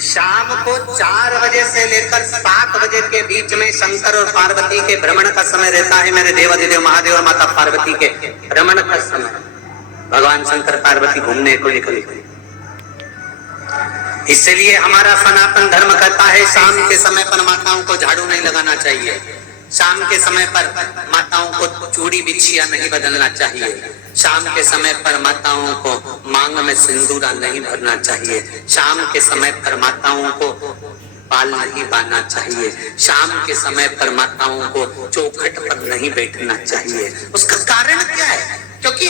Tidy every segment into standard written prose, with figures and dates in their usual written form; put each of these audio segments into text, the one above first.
शाम को 4 बजे से लेकर 7 बजे के बीच में शंकर और पार्वती के भ्रमण का समय रहता है। मेरे देवाधिदेव महादेव और माता पार्वती के भ्रमण का समय, भगवान शंकर पार्वती घूमने को निकले। इसलिए हमारा सनातन धर्म कहता है शाम के समय पर माताओं को झाड़ू नहीं लगाना चाहिए, शाम के समय पर माताओं को चूड़ी बिछिया नहीं बदलना चाहिए, शाम के समय पर माताओं को मांग में सिंदूरा नहीं भरना चाहिए, शाम के समय पर माताओं को बाल नहीं बांधना चाहिए, शाम के समय पर माताओं को चौखट पर नहीं बैठना चाहिए। उसका कारण क्या है? क्योंकि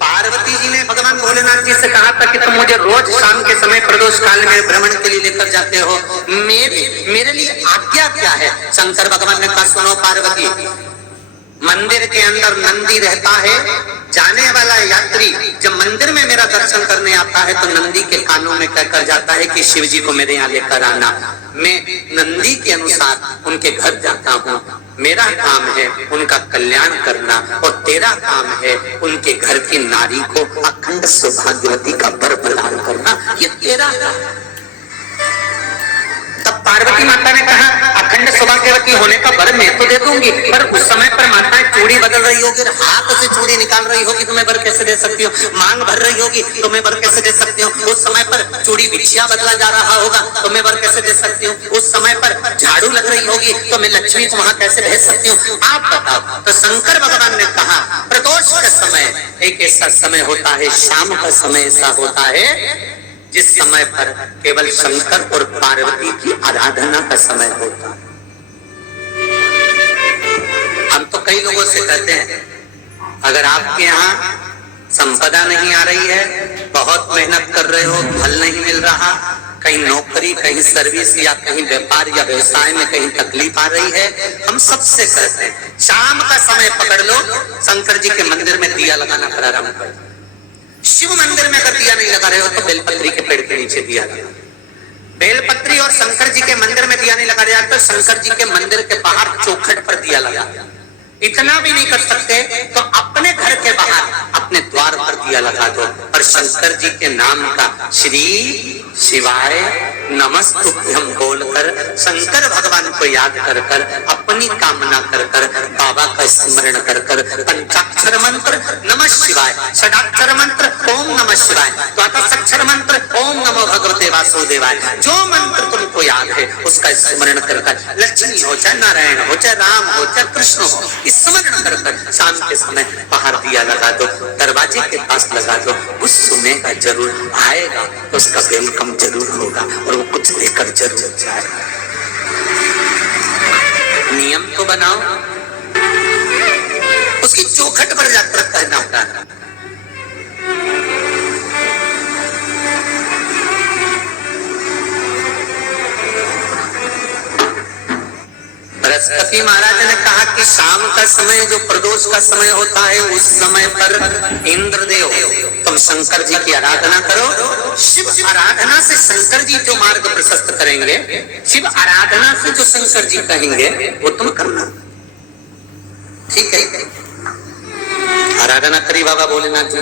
पार्वती जी ने भगवान भोलेनाथ जी से कहा था कि तुम मुझे रोज शाम के समय प्रदोष काल में भ्रमण के लिए लेकर जाते हो, मेरे लिए आज्ञा क्या है? शंकर भगवान ने कहा सुनो पार्वती, मंदिर के अंदर नंदी रहता है, जाने वाला यात्री जब मंदिर में मेरा दर्शन करने आता है तो नंदी के कानों में कहकर जाता है कि शिव जी को मेरे यहाँ लेकर आना। मैं नंदी के अनुसार उनके घर जाता हूँ, मेरा काम है उनका कल्याण करना और तेरा काम है उनके घर की नारी को अखंड सौभाग्यवती का वर प्रदान करना, ये तेरा काम। तब पार्वती माता ने कहा अखंड सौभाग्यवती होने का वर मैं तो दे दूंगी, पर उस समय पर माताएं चूड़ी बदल रही होगी, हाथ से चूड़ी निकाल रही होगी तो मैं वर कैसे दे सकती हूँ, मांग भर रही होगी तो मैं वर कैसे दे सकती हूँ, उस समय पर चूड़ी बिछिया बदला जा रहा होगा तो मैं वर कैसे दे सकती हूँ, उस समय पर झाड़ू लग रही होगी तो मैं लक्ष्मी को वहां कैसे भेज सकती हूँ, आप बताओ। तो शंकर भगवान ने कहा प्रदोष का समय एक ऐसा समय होता है, शाम का समय ऐसा होता है जिस समय पर केवल शंकर और पार्वती की आराधना का समय होता है। हम तो कई लोगों से कहते हैं अगर आपके यहाँ संपदा नहीं आ रही है, बहुत मेहनत कर रहे हो, फल नहीं मिल रहा, कहीं नौकरी, कहीं सर्विस या कहीं व्यापार या व्यवसाय में कहीं तकलीफ आ रही है, हम सबसे कहते हैं शाम का समय पकड़ लो, शंकर जी के मंदिर में दिया लगाना प्रारंभ कर दो। शिव मंदिर में अगर दिया नहीं लगा रहे हो तो बेलपत्री के पेड़ के नीचे दिया लगा, बेलपत्री और शंकर जी के मंदिर में दिया नहीं लगा रहा तो शंकर जी के मंदिर के बाहर चौखट पर दिया लगा। इतना भी नहीं कर सकते तो अपने घर के बाहर अपने द्वार पर दिया लगा दो और शंकर जी के नाम का श्री शिवाय नमस्तुभ्यम बोलकर शंकर भगवान को याद कर कर अपनी कामना कर कर बाबा का स्मरण कर कर पंचाक्षर मंत्र नमः शिवाय, षडाक्षर मंत्र ओम नमः शिवाय, द्वादशाक्षर मंत्र ओम नमो भगवते वासुदेवाय, जो मंत्र तुमको याद है उसका स्मरण कर कर लक्ष्मी हो चाहे नारायण हो चाहे राम हो चाहे कृष्ण हो, स्मरण कर कर शाम के समय बाहर दिया लगा दो, दरवाजे के पास लगा दो, कुछ सुनेगा जरूर, आएगा तो उसका वेलकम जरूर होगा और वो कुछ लेकर जरूर जाएगा। नियम तो बनाओ, उसकी चौखट पर जाकर कहना होगा। बृहस्पति महाराज ने कहा कि शाम का समय जो प्रदोष का समय होता है उस समय पर इंद्रदेव तुम शंकर जी की आराधना करो। शिव आराधना से शंकर जी जो मार्ग प्रशस्त करेंगे, शिव आराधना से जो शंकर जी कहेंगे वो तुम करना, ठीक है? आराधना करी बाबा भोलेनाथ जी,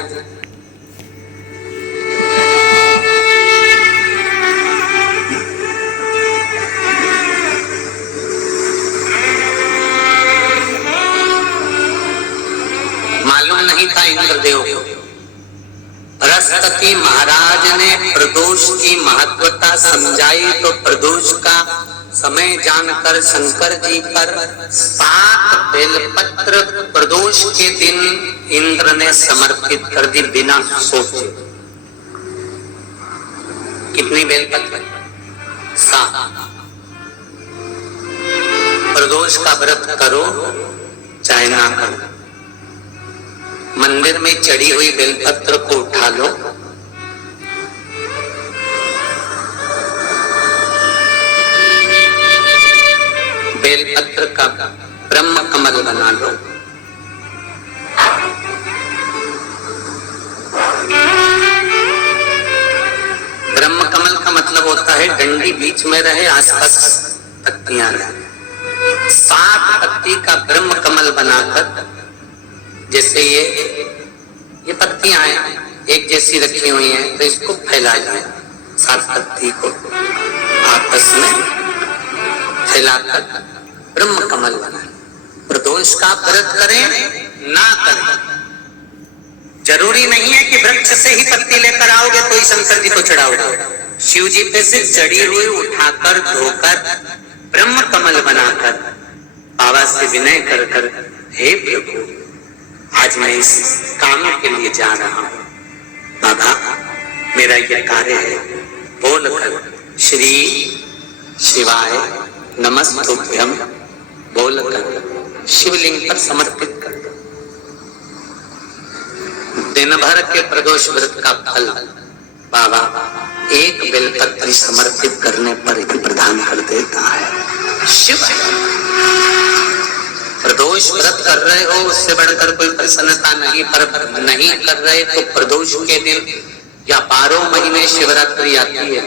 मालूम नहीं था इंद्रदेव को। बृहस्पति महाराज ने प्रदोष की महत्वता समझाई तो प्रदोष का समय जानकर शंकर जी पर 7 बेलपत्र प्रदोष के दिन इंद्र ने समर्पित कर दी बिना सोचे। कितनी बेलपत्र? 7। प्रदोष का व्रत करो चाहे ना करो, मंदिर में चढ़ी हुई बेलपत्र को उठा लो, बेलपत्र का ब्रह्म कमल बना लो, ब्रह्म कमल का मतलब होता है डंडी बीच में रहे, आसपास पत्तियां रहे। 7 पत्ती का ब्रह्म कमल बनाकर, जैसे ये पत्तियां हैं एक जैसी रखी हुई हैं तो इसको फैला जाए 7 पत्ती को, उसमें फैलाकर ब्रह्म कमल बनाए। प्रदोष का व्रत करें ना करें, जरूरी नहीं है कि वृक्ष से ही पत्ती लेकर आओगे तो ही शंकर जी को चढ़ाओगे। शिव जी पे से चढ़ी हुई उठाकर धोकर ब्रह्म कमल बनाकर बाबा से विनय कर कर, हे प्रभु आज मैं इस काम के लिए जा रहा हूं, बाबा मेरा यह कार्य है, बोलकर श्री शिवाय नमस्तुभ्यम बोलकर शिवलिंग पर समर्पित कर दो। दिन भर के प्रदोष व्रत का फल बाबा एक बेलपत्री समर्पित करने पर ही प्रदान कर देता है। शिव प्रदोष व्रत कर रहे हो उससे बढ़कर कोई प्रसन्नता नहीं, पर नहीं कर रहे तो प्रदोष के दिन या 12 महीने शिवरात्रि आती है,